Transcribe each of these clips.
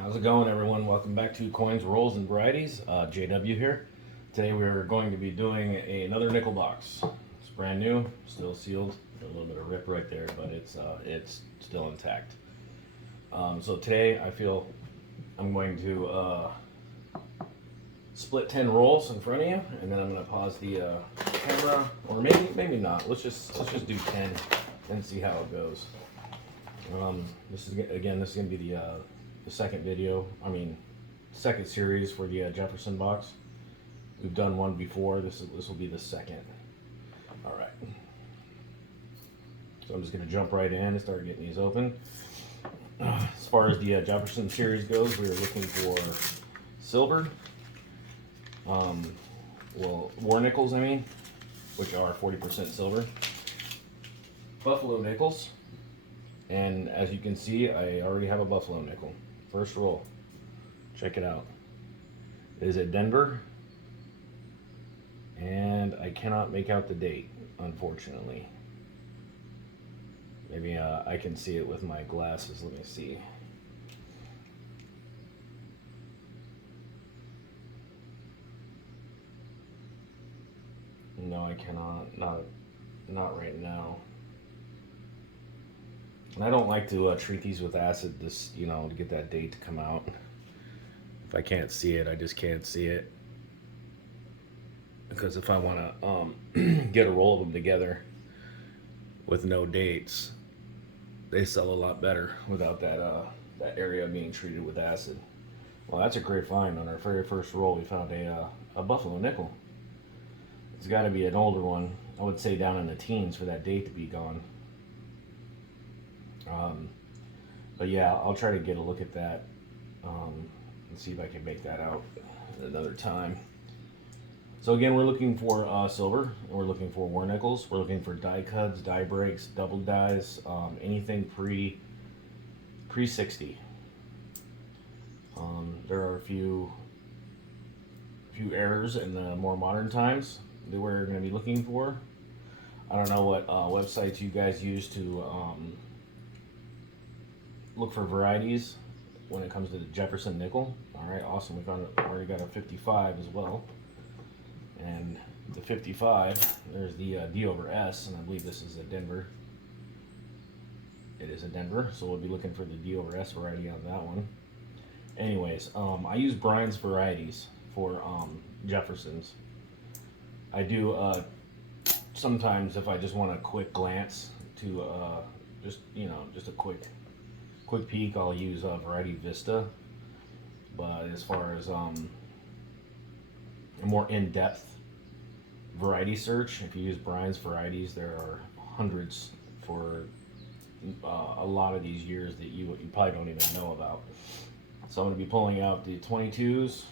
How's it going, everyone? Welcome back to Coins, Rolls, and Varieties. JW here. Today we're going to be doing another nickel box. It's brand new, still sealed. A little bit of rip right there, but it's still intact. So today I feel I'm going to split 10 rolls in front of you, and then I'm going to pause the camera, or maybe not. Let's just do 10 and see how it goes. This is going to be the second video. Second series for the Jefferson box. We've done one before. This will be the second. All right. So I'm just going to jump right in and start getting these open. As far as the Jefferson series goes, we are looking for silver. War nickels, which are 40% silver. Buffalo nickels. And as you can see, I already have a buffalo nickel. First roll. Check it out. It is at Denver. And I cannot make out the date, unfortunately. Maybe I can see it with my glasses. Let me see. No, I cannot. Not right now. And I don't like to treat these with acid, to get that date to come out. If I can't see it, I just can't see it. Because if I want to get a roll of them together with no dates, they sell a lot better without that area being treated with acid. Well, that's a great find. On our very first roll, we found a buffalo nickel. It's got to be an older one. I would say down in the teens for that date to be gone. But yeah, I'll try to get a look at that and see if I can make that out at another time. So again, we're looking for silver, and we're looking for war nickels. We're looking for die cuts, die breaks, double dies, anything pre-60. There are a few errors in the more modern times that we're going to be looking for. I don't know what websites you guys use to look for varieties when it comes to the Jefferson nickel. All right, awesome. We already got a 55 as well. And the 55, there's the D over S, and I believe this is a Denver. It is a Denver, so we'll be looking for the D over S variety on that one. Anyways, I use Brian's Varieties for Jefferson's. I do sometimes, if I just want a quick glance to just a quick peek, I'll use Variety Vista. But as far as a more in-depth variety search, if you use Brian's Varieties, there are hundreds for a lot of these years that you probably don't even know about. So I'm going to be pulling out the 22s,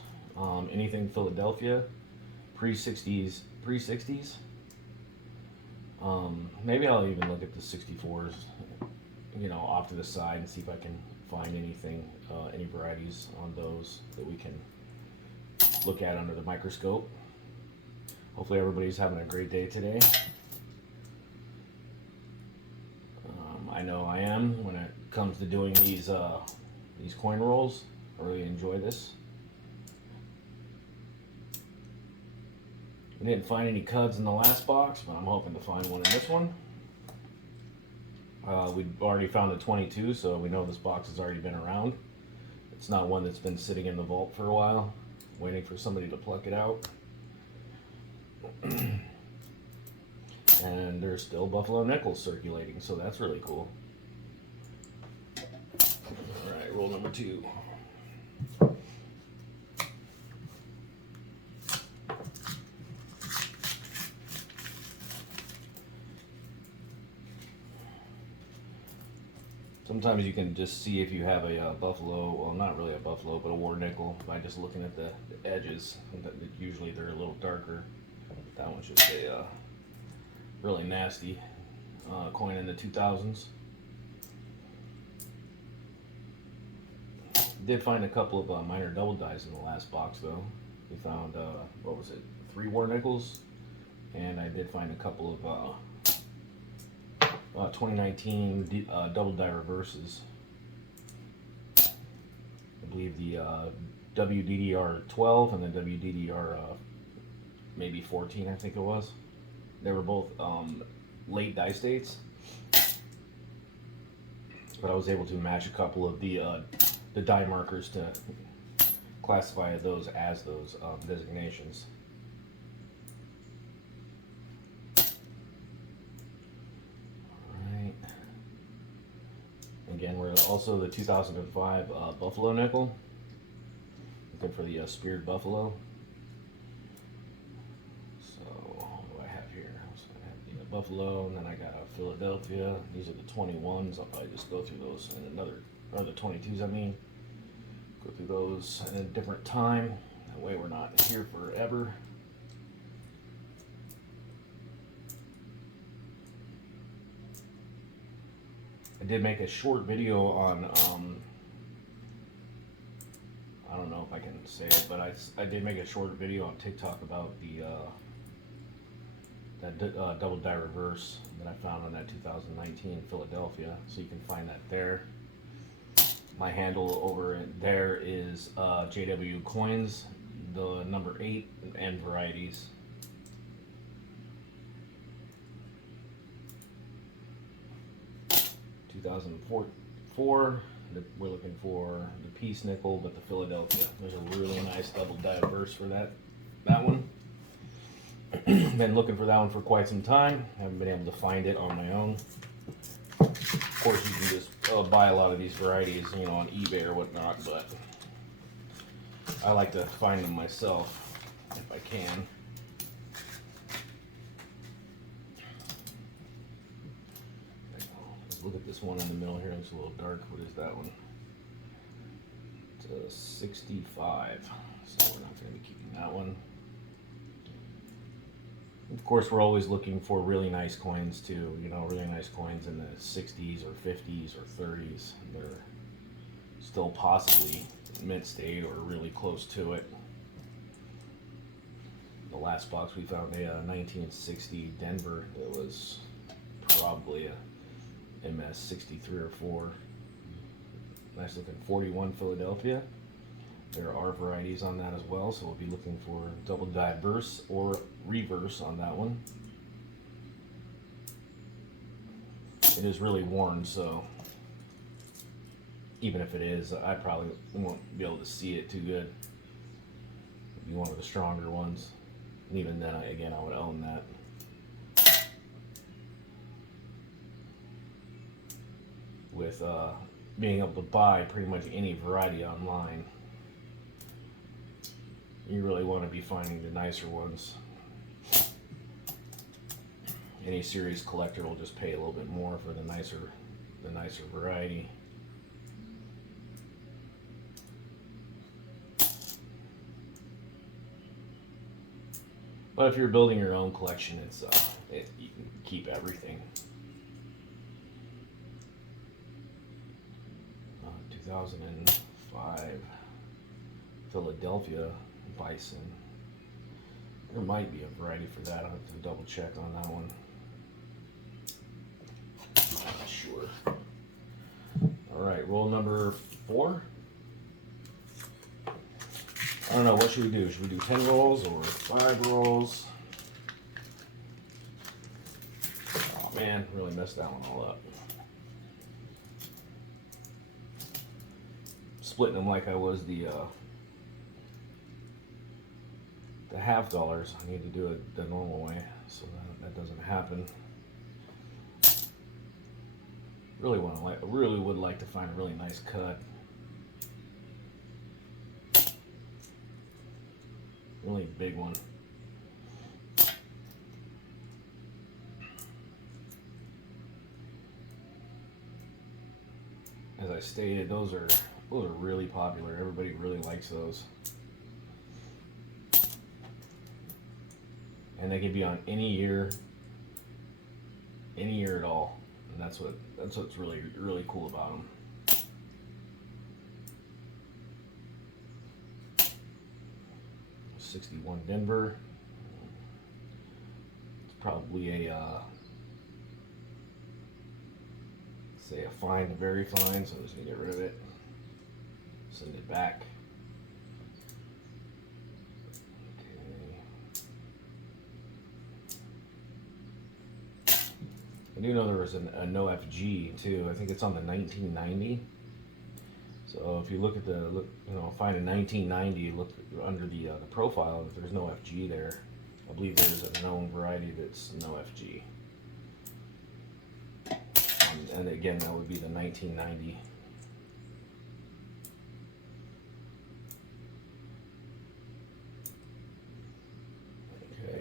anything Philadelphia, pre-60s. Maybe I'll even look at the 64s, off to the side and see if I can find anything, any varieties on those that we can look at under the microscope. Hopefully everybody's having a great day today. I know I am when it comes to doing these coin rolls. I really enjoy this. We didn't find any cuds in the last box, but I'm hoping to find one in this one. We've already found a 22, so we know this box has already been around. It's not one that's been sitting in the vault for a while, waiting for somebody to pluck it out. And there's still buffalo nickels circulating, so that's really cool. Alright, roll number 2. Sometimes you can just see if you have a buffalo, well, not really a buffalo, but a war nickel by just looking at the edges. Usually they're a little darker. That one's just a really nasty coin in the 2000s. Did find a couple of minor double dies in the last box, though. We found, 3 war nickels, and I did find a couple of 2019 double die reverses. I believe the WDDR 12 and the WDDR maybe 14, I think it was. They were both late die states, but I was able to match a couple of the die markers to classify those as those designations. Alright. Again, we're also the 2005 Buffalo nickel. Looking for the speared buffalo. So, what do I have here? So I have the buffalo, and then I got a Philadelphia. These are the 21s. I'll probably just go through those in or the 22s, I mean. Go through those in a different time. That way we're not here forever. I did make a short video on, I don't know if I can say it, but I did make a short video on TikTok about the that double die reverse that I found on that 2019 Philadelphia. So you can find that there. My handle over there is JW Coins, the number 8 and varieties. (2004) we're looking for the piece nickel, but the Philadelphia. There's a really nice double die reverse for that one. Been looking for that one for quite some time. Haven't been able to find it on my own. Of course, you can just buy a lot of these varieties, you know, on eBay or whatnot, but I like to find them myself if I can. Let's look at this one in the middle here. It's a little dark. What is that one? It's a 65, so we're not going to be keeping that one. Of course, we're always looking for really nice coins too, you know, really nice coins in the 60s or 50s or 30s. They're still possibly mint state or really close to it. The last box we found a 1960 Denver that was probably a MS 63 or 4. Nice looking 41 Philadelphia. There are varieties on that as well, so we'll be looking for double die verse or reverse on that one. It is really worn, so even if it is, I probably won't be able to see it too good. It'd be one of the stronger ones. And even then, again, I would own that. With being able to buy pretty much any variety online, you really want to be finding the nicer ones. Any serious collector will just pay a little bit more for the nicer variety. But if you're building your own collection, you can keep everything. 2005 Philadelphia Bison. There might be a variety for that. I'll have to double check on that one. I'm not sure. Alright, roll number 4. I don't know, what should we do? Should we do 10 rolls or 5 rolls? Oh man, really messed that one all up. Splitting them like I was the half dollars. I need to do it the normal way so that doesn't happen. Really would like to find a really nice cut. Really big one. As I stated, those are really popular. Everybody really likes those. And they can be on any year at all. And that's what's really cool about them. '61 Denver. It's probably a say a fine to very fine, so I'm just gonna get rid of it. Send it back. Okay. I do know there was a no FG too. I think it's on the 1990. So if you look at find a 1990, look under the profile. If there's no FG there, I believe there's a known variety that's no FG. And again, that would be the 1990. Okay,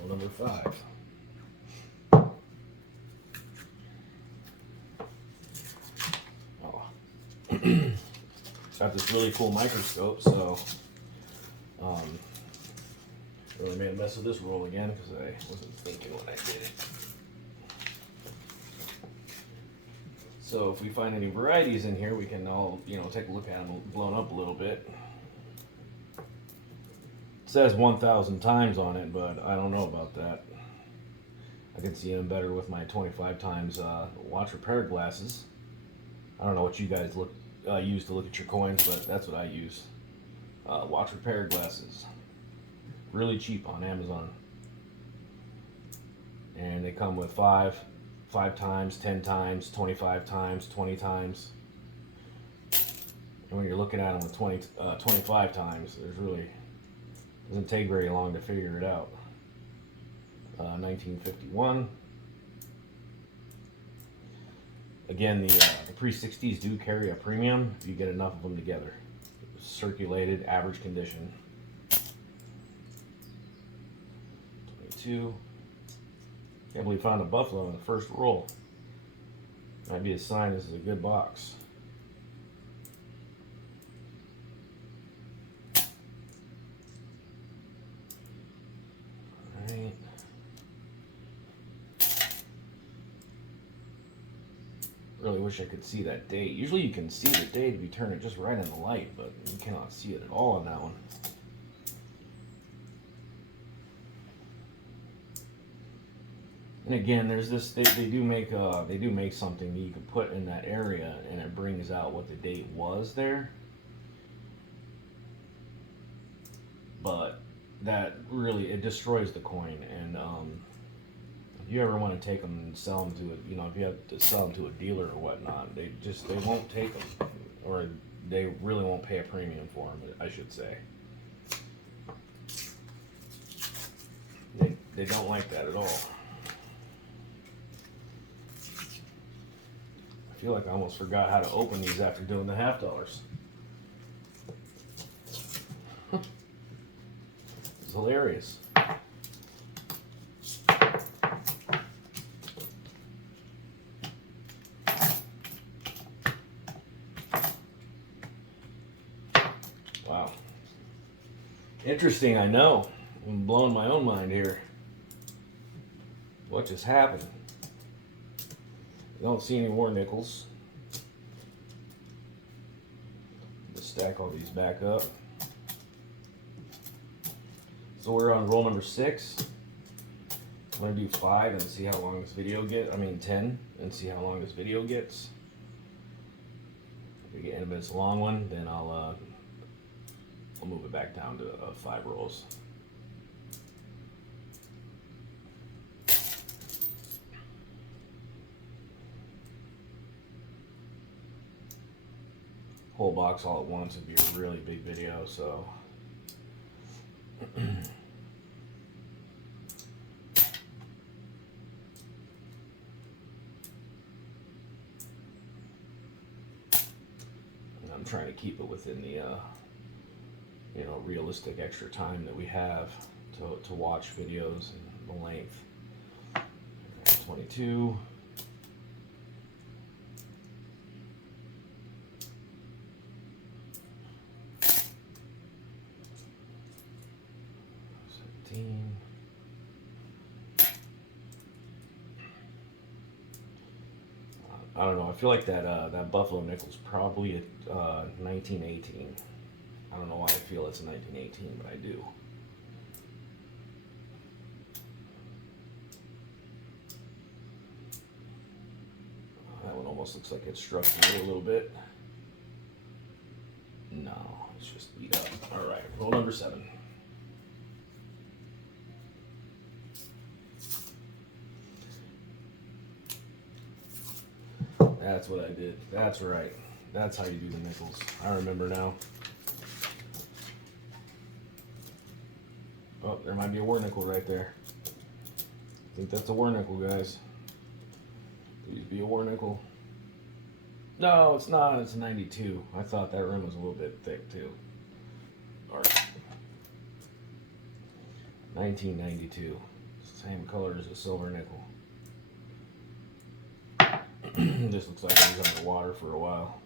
well, number 5. Got this really cool microscope, so really made a mess of this roll again because I wasn't thinking when I did it. So if we find any varieties in here, we can all take a look at them blown up a little bit. It says 1,000 times on it, but I don't know about that. I can see them better with my 25 times watch repair glasses. I don't know what you guys use to look at your coins, but that's what I use. Watch repair glasses. Really cheap on Amazon. And they come with 5 times, 10 times, 25 times, 20 times. And when you're looking at them with 25 times, doesn't take very long to figure it out. 1951. Again, the pre-60s do carry a premium if you get enough of them together. Circulated, average condition. 22. Can't believe we found a buffalo in the first roll. Might be a sign this is a good box. Alright. Really wish I could see that date. Usually you can see the date if you turn it just right in the light, but you cannot see it at all on that one. And again, there's this. They do make something that you can put in that area, and it brings out what the date was there. But that really destroys the coin. And if you ever want to take them and sell them to if you have to sell them to a dealer or whatnot, they won't take them, or they really won't pay a premium for them. I should say. They don't like that at all. I feel like I almost forgot how to open these after doing the half dollars. It's hilarious. Wow. Interesting, I know. I'm blowing my own mind here. What just happened? I don't see any more nickels. Just stack all these back up. So we're on roll number 6. I'm gonna do 5 and see how long this video gets. 10 and see how long this video gets. If we get if it's a long one, then I'll move it back down to 5 rolls. Whole box all at once would be a really big video, so I'm trying to keep it within the realistic extra time that we have to watch videos and the length. 22. I don't know. I feel like that Buffalo nickel's probably a 1918. I don't know why I feel it's a 1918, but I do. That one almost looks like it struck through a little bit. Let's just beat up. All right, roll number 7. That's what I did. That's right. That's how you do the nickels. I remember now. Oh, there might be a war nickel right there. I think that's a war nickel, guys. Please be a war nickel. No, it's not. It's 92. I thought that rim was a little bit thick, too. All right. 1992. Same color as a silver nickel. This looks like it was underwater for a while.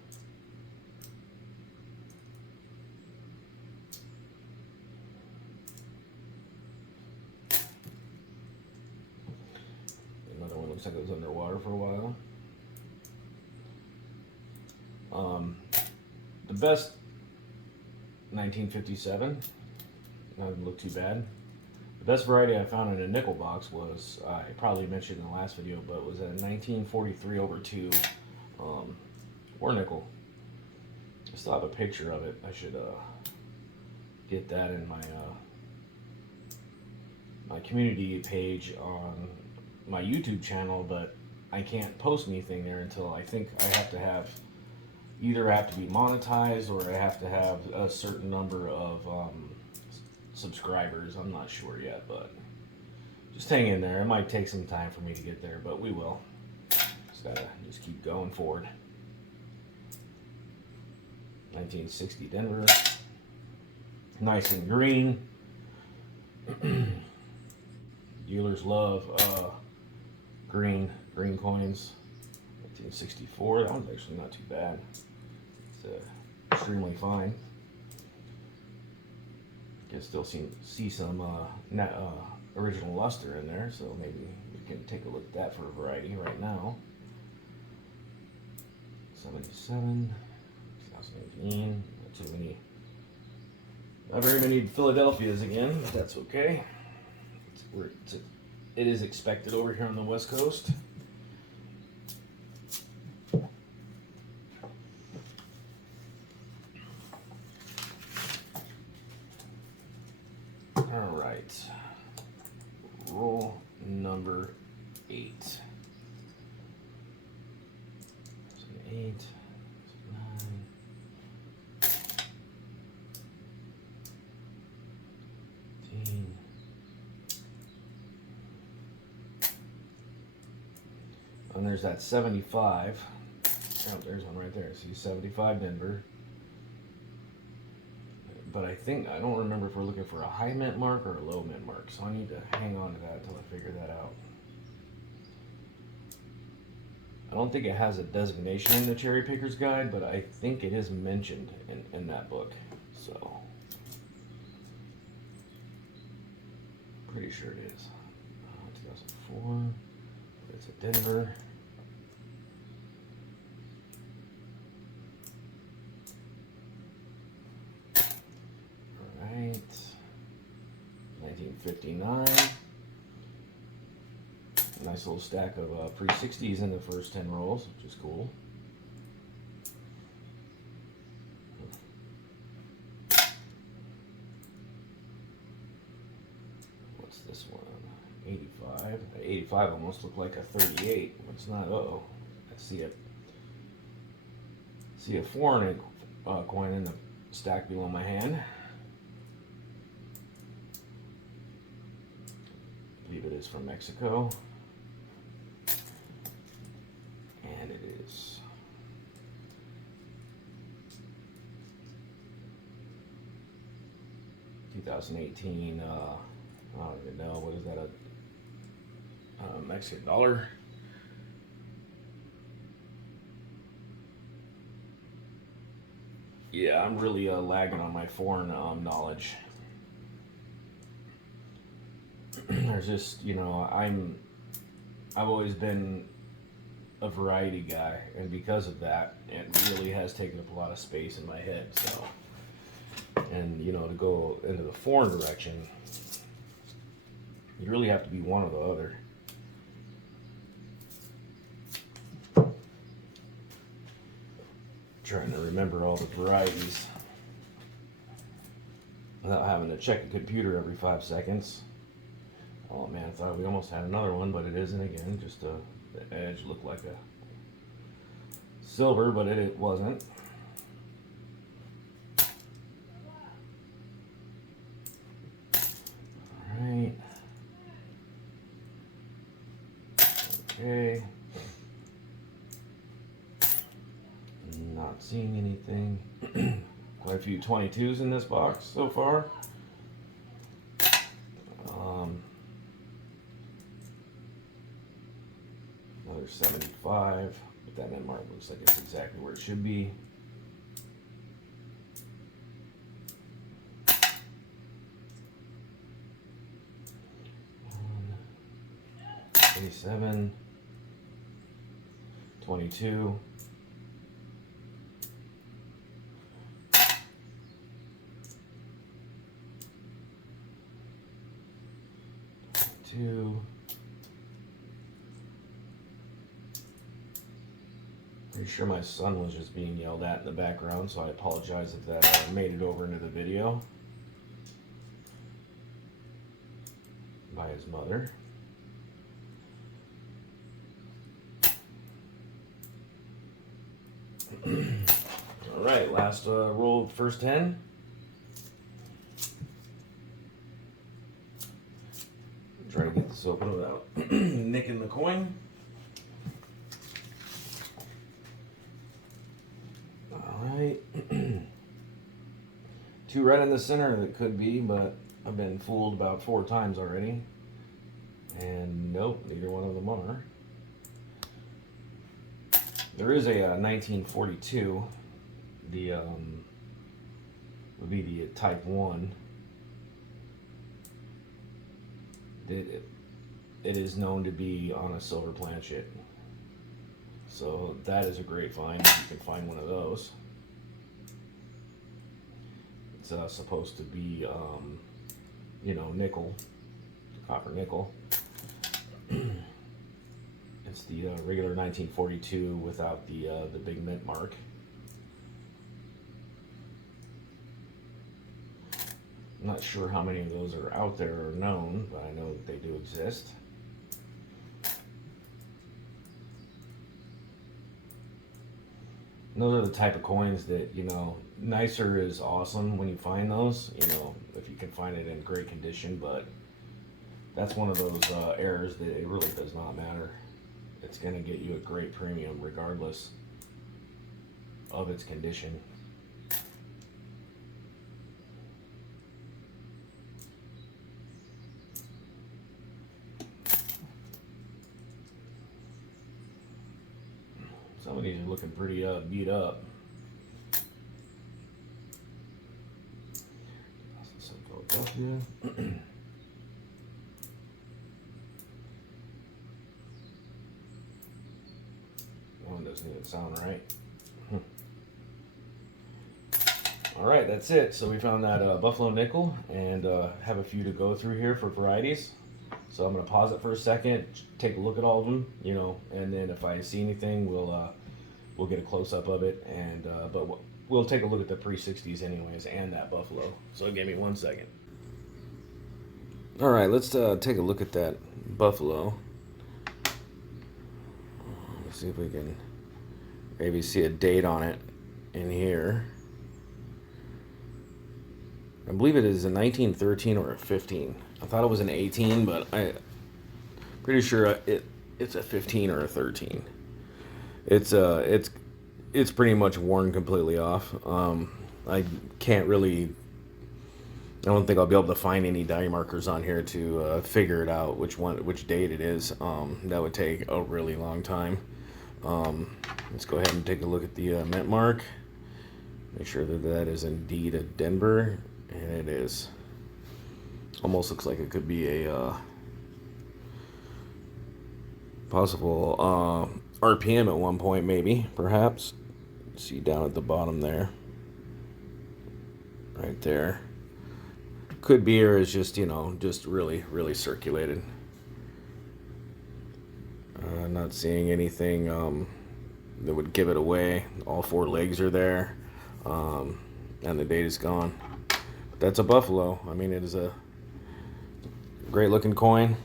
Another one looks like it was underwater for a while. The best 1957, doesn't look too bad. The best variety I found in a nickel box was, I probably mentioned in the last video, but it was a 1943/2 war nickel. I still have a picture of it. I should get that in my my community page on my YouTube channel, but I can't post anything there until I think I have to have either have to be monetized or I have to have a certain number of subscribers. I'm not sure yet, but just hang in there. It might take some time for me to get there, but we will. Just keep going forward. 1960 Denver. Nice and green. Dealers love green coins. 1964. That one's actually not too bad. It's extremely fine. You can still see some original luster in there, so maybe we can take a look at that for a variety right now. 77, 2018. Not very many Philadelphias again, but that's okay. It is expected over here on the West Coast. All right, roll number 8. 8, 9, 10. And there's that 75. Oh, there's one right there. See, 75 Denver. But I don't remember if we're looking for a high mint mark or a low mint mark, so I need to hang on to that until I figure that out. I don't think it has a designation in the Cherry Picker's Guide, but I think it is mentioned in that book, so pretty sure it is. 2004, it's a Denver. All right, 1959. Nice little stack of pre-60s in the first 10 rolls, which is cool. What's this one? 85. 85 almost looked like a 38. It's not. Uh-oh. I see it. See a foreign coin in the stack below my hand. I believe it is from Mexico. And it is 2018. I don't even know, what is that? A Mexican dollar? Yeah, I'm really lagging on my foreign knowledge. There's just, I've always been a variety guy, and because of that, it really has taken up a lot of space in my head. So, and to go into the foreign direction, you really have to be one or the other. Trying to remember all the varieties. without having to check a computer every 5 seconds. Oh man, I thought we almost had another one, but it isn't again. Just the edge looked like a silver, but it wasn't. Alright. Okay. Not seeing anything. Quite a few 22s in this box so far. Another 75, but that mint mark looks like it's exactly where it should be. Um, 87, 22. 2. Pretty sure my son was just being yelled at in the background, so I apologize if that made it over into the video by his mother. All right, last roll of first 10. Try to get this open without nicking the coin. Alright. 2 right in the center that could be, but I've been fooled about 4 times already. And nope, neither one of them are. There is a 1942. The would be the type 1. It is known to be on a silver planchet, so that is a great find if you can find one of those. It's supposed to be, you know, nickel, copper nickel. It's the regular 1942 without the big mint mark. I'm not sure how many of those are out there or known, but I know that they do exist. And those are the type of coins that, you know, nicer is awesome when you find those, you know, if you can find it in great condition, but that's one of those errors that it really does not matter. It's going to get you a great premium regardless of its condition. Some of these are looking pretty beat up. Philadelphia. That one doesn't even sound right. All right, that's it. So we found that Buffalo nickel, and have a few to go through here for varieties. So I'm going to pause it for a second, take a look at all of them, you know, and then if I see anything, we'll get a close-up of it, and but we'll take a look at the pre-60s anyways, and that Buffalo. So give me 1 second. All right, let's take a look at that Buffalo. Let's see if we can maybe see a date on it in here. I believe it is a 1913 or a 15. I thought it was an 18, but I'm pretty sure it's a 15 or a 13. It's pretty much worn completely off. I can't really. I don't think I'll be able to find any die markers on here to figure it out which date it is. That would take a really long time. Let's go ahead and take a look at the mint mark. Make sure that that is indeed a Denver, and it is. Almost looks like it could be a possible RPM at one point, maybe, perhaps. See down at the bottom there, right there. Could be, or is just, you know, just really, really circulated. Not seeing anything that would give it away. All 4 legs are there, and the date is gone. That's a buffalo. I mean, it is a great looking coin,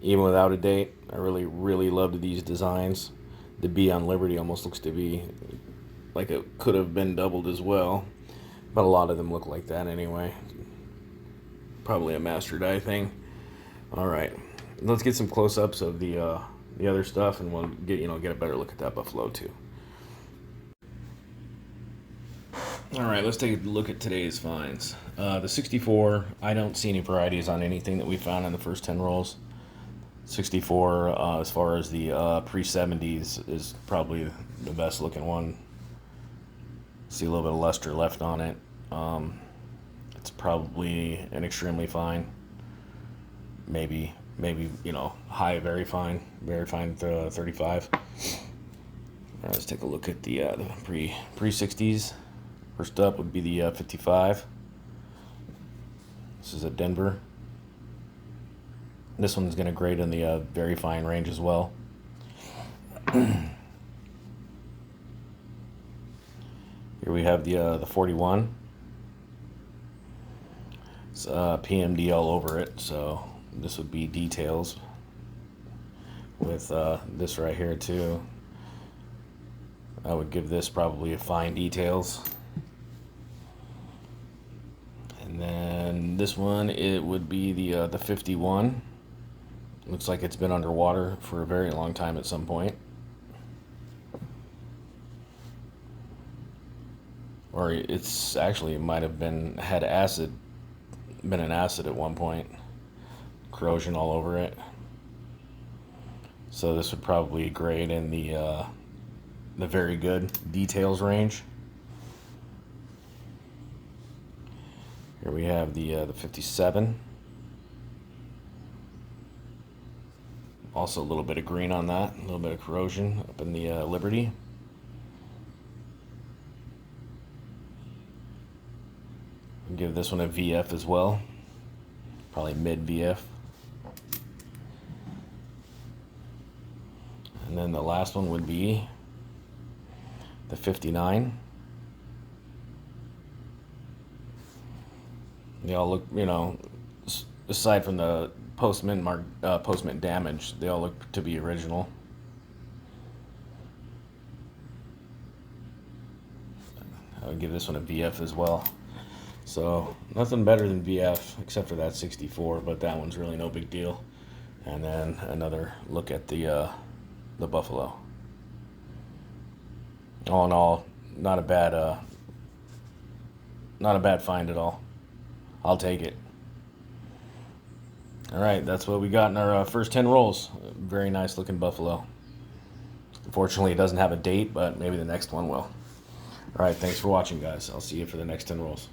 even without a date. I really loved these designs. The B on Liberty almost looks to be like it could have been doubled as well, but a lot of them look like that anyway. Probably a master die thing. All right, let's get some close-ups of the other stuff, and we'll get a better look at that buffalo too. All right, let's take a look at today's finds. The 64, I don't see any varieties on anything that we found in the first 10 rolls. 64, as far as the pre-70s, is probably the best looking one. See a little bit of luster left on it. It's probably an extremely fine. Maybe high, very fine 35. All right, let's take a look at the pre-60s. First up would be the 55. This is a Denver. This one's going to grade in the very fine range as well. Here we have the 41. It's PMD all over it, so this would be details. With this right here too, I would give this probably a fine details. And then this one, it would be the 51. Looks like it's been underwater for a very long time at some point. Or it's actually, it might have been an acid at one point. Corrosion all over it. So this would probably grade in the very good details range. Here we have the 57. Also a little bit of green on that, a little bit of corrosion up in the Liberty. I'll give this one a VF as well, probably mid VF. And then the last one would be the 59. They all look, aside from the post-mint damage, they all look to be original. I would give this one a VF as well. So nothing better than VF except for that 64, but that one's really no big deal. And then another look at the buffalo. All in all, not a bad find at all. I'll take it. All right, that's what we got in our first 10 rolls. Very nice looking buffalo. Unfortunately, it doesn't have a date, but maybe the next one will. All right, thanks for watching, guys. I'll see you for the next 10 rolls.